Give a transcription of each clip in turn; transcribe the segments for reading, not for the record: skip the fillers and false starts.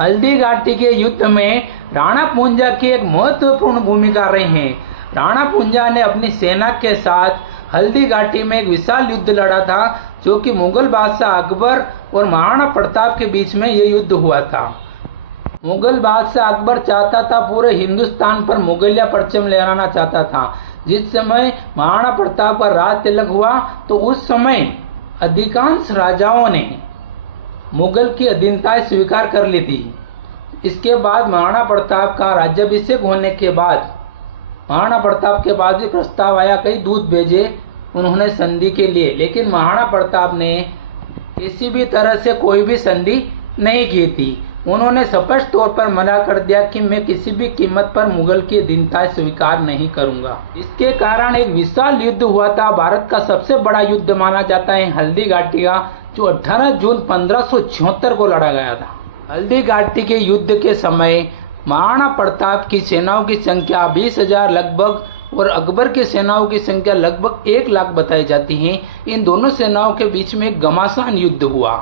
हल्दी घाटी के युद्ध में राणा पूंजा की एक महत्वपूर्ण भूमिका रही है। राणा पूंजा ने अपनी सेना के साथ हल्दी घाटी में एक विशाल युद्ध लड़ा था, जो कि मुगल बादशाह अकबर और महाराणा प्रताप के बीच में ये युद्ध हुआ था। मुगल बादशाह अकबर चाहता था पूरे हिंदुस्तान पर मुगलिया परचम लहराना चाहता था। जिस समय महाराणा प्रताप का राज तिलक हुआ तो उस समय अधिकांश राजाओं ने मुगल की अधीनता स्वीकार कर ली थी। इसके बाद महाराणा प्रताप का राज्याभिषेक होने के बाद महाराणा प्रताप के पास भी प्रस्ताव आया, कई दूत भेजे उन्होंने संधि के लिए, लेकिन महाराणा प्रताप ने किसी भी तरह से कोई भी संधि नहीं की थी। उन्होंने स्पष्ट तौर पर मना कर दिया कि मैं किसी भी कीमत पर मुगल की अधीनता स्वीकार नहीं करूंगा। इसके कारण एक विशाल युद्ध हुआ था। भारत का सबसे बड़ा युद्ध माना जाता है हल्दी घाटी का, जो 18 जून 1576 को लड़ा गया था। हल्दी घाटी के युद्ध के समय महाराणा प्रताप की सेनाओं की संख्या 20,000 लगभग और अकबर की सेनाओं की संख्या लगभग 1 लाख बताई जाती है। इन दोनों सेनाओं के बीच में एक घमासान युद्ध हुआ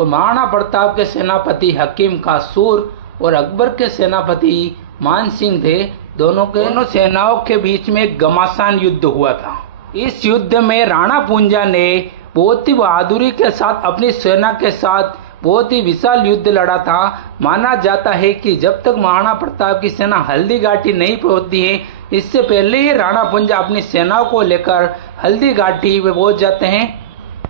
और महाराणा प्रताप के सेनापति हकीम का सूर और अकबर के सेनापति मान सिंह थे। दोनों सेनाओं के बीच में एक घमासान युद्ध हुआ था। इस युद्ध में राणा पूंजा ने बहुत ही बहादुरी के साथ अपनी सेना के साथ बहुत ही विशाल युद्ध लड़ा था। माना जाता है कि जब तक महाराणा प्रताप की सेना हल्दी घाटी नहीं पहुंचती है, इससे पहले ही राणा पूंजा अपनी सेनाओं को लेकर हल्दी घाटी में पहुंच जाते हैं।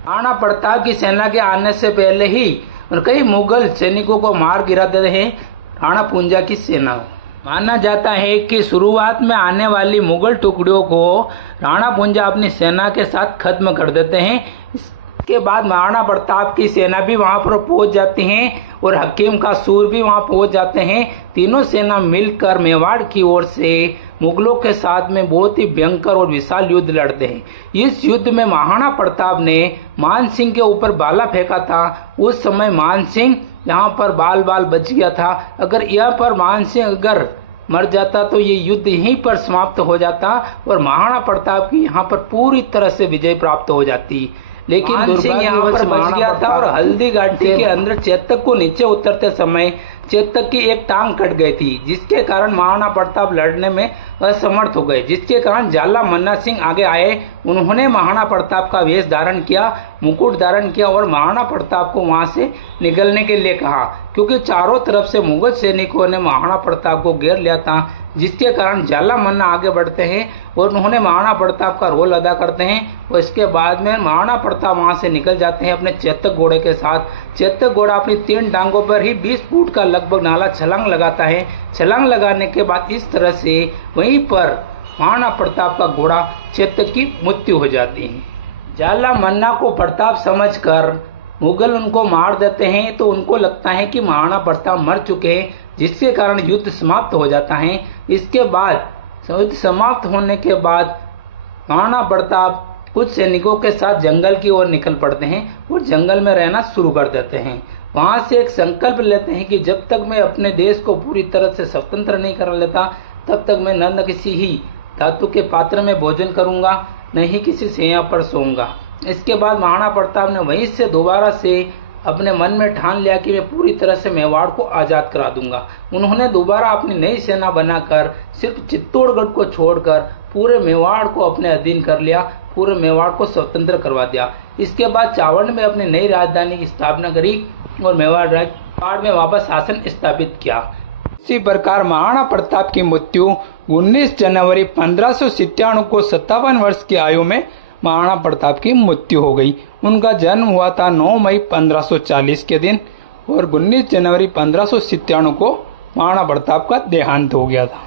राणा प्रताप की सेना के आने से पहले ही कई मुगल सैनिकों को मार गिरा देते हैं राणा पूंजा की सेना। माना जाता है कि शुरुआत में आने वाली मुगल टुकड़ियों को राणा पूंजा अपनी सेना के साथ खत्म कर देते हैं। इसके बाद महाराणा प्रताप की सेना भी वहां पर पहुंच जाती है और हकीम का सूर भी वहां पहुंच जाते हैं। तीनों सेना मिलकर मेवाड़ की ओर से मुगलों के साथ में बहुत ही भयंकर और विशाल युद्ध लड़ते हैं। इस युद्ध में महाराणा प्रताप ने मान सिंह के ऊपर भाला फेंका था। उस समय मान सिंह यहाँ पर बाल बच गया था। अगर यहाँ पर मान सिंह अगर मर जाता तो ये युद्ध यहीं पर समाप्त हो जाता और महाराणा प्रताप की यहाँ पर पूरी तरह से विजय प्राप्त हो जाती। लेकिन दुर्भाग्य यहाँ पर बच गया था और हल्दी घाटी के अंदर चेतक को नीचे उतरते समय चेतक की एक टांग कट गई थी, जिसके कारण महाराणा प्रताप लड़ने में असमर्थ हो गए। जिसके कारण जाला मन्ना सिंह आगे आए। उन्होंने महाराणा प्रताप का वेश धारण किया, मुकुट धारण किया और महाराणा प्रताप को वहां से निकलने के लिए कहा, क्योंकि चारों तरफ से मुगल सैनिकों ने महाराणा प्रताप को घेर लिया था। जिसके कारण जाला मन्ना आगे बढ़ते हैं और उन्होंने महाराणा प्रताप का रोल अदा करते हैं और इसके बाद में महाराणा प्रताप वहां से निकल जाते हैं अपने चेतक घोड़े के साथ। चेतक घोड़ा अपनी 3 टांगों पर ही 20 फुट का लगभग नाला छलांग लगाता है। छलांग लगाने के बाद इस तरह से वहीं पर महाराणा प्रताप का घोड़ा चेतक की मृत्यु हो जाती है। जाला मन्ना को प्रताप समझकर मुगल उनको मार देते हैं, तो उनको लगता है कि महाराणा प्रताप मर चुके हैं, जिसके कारण युद्ध समाप्त हो जाता है। इसके बाद युद्ध समाप्त होने के बाद महाराणा प्रताप कुछ सैनिकों के साथ जंगल की ओर निकल पड़ते हैं और जंगल में रहना शुरू कर देते हैं। वहां से एक संकल्प लेते हैं कि जब तक मैं अपने देश को पूरी तरह से स्वतंत्र नहीं कर लेता, तब तक मैं न किसी ही धातु के पात्र में भोजन करूंगा, न ही किसी शैया पर सोऊंगा। इसके बाद महाराणा प्रताप ने वहीं से दोबारा से अपने मन में ठान लिया कि मैं पूरी तरह से मेवाड़ को आजाद करा दूंगा। उन्होंने दोबारा अपनी नई सेना बनाकर सिर्फ चित्तौड़गढ़ को छोड़कर पूरे मेवाड़ को अपने अधीन कर लिया, पूरे मेवाड़ को स्वतंत्र करवा दिया। इसके बाद चावड़ में अपनी नई राजधानी की स्थापना करी और मेवाड़ में वापस शासन स्थापित किया। इसी प्रकार महाराणा प्रताप की मृत्यु 19 जनवरी 1597 को 57 वर्ष की आयु में महाराणा प्रताप की मृत्यु हो गई। उनका जन्म हुआ था 9 मई 1540 के दिन और 19 जनवरी 1597 को महाराणा प्रताप का देहांत हो गया था।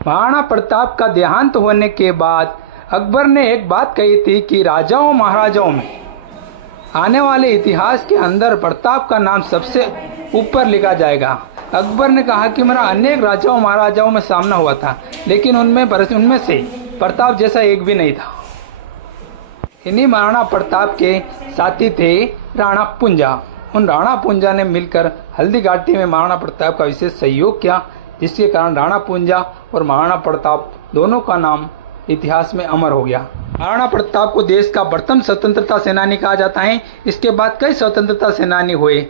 महाराणा प्रताप का देहांत होने के बाद अकबर ने एक बात कही थी कि राजाओं महाराजाओं में आने वाले इतिहास के अंदर प्रताप का नाम सबसे ऊपर लिखा जाएगा। अकबर ने कहा कि मेरा अनेक राजाओं महाराजाओं में सामना हुआ था, लेकिन उनमें से प्रताप जैसा एक भी नहीं था। इन्हीं महाराणा प्रताप के साथी थे राणा पूंजा। उन राणा पूंजा ने मिलकर हल्दी घाटी में महाराणा प्रताप का विशेष सहयोग किया, जिसके कारण राणा पूंजा और महाराणा प्रताप दोनों का नाम इतिहास में अमर हो गया। महाराणा प्रताप को देश का प्रथम स्वतंत्रता सेनानी कहा जाता है। इसके बाद कई स्वतंत्रता सेनानी हुए,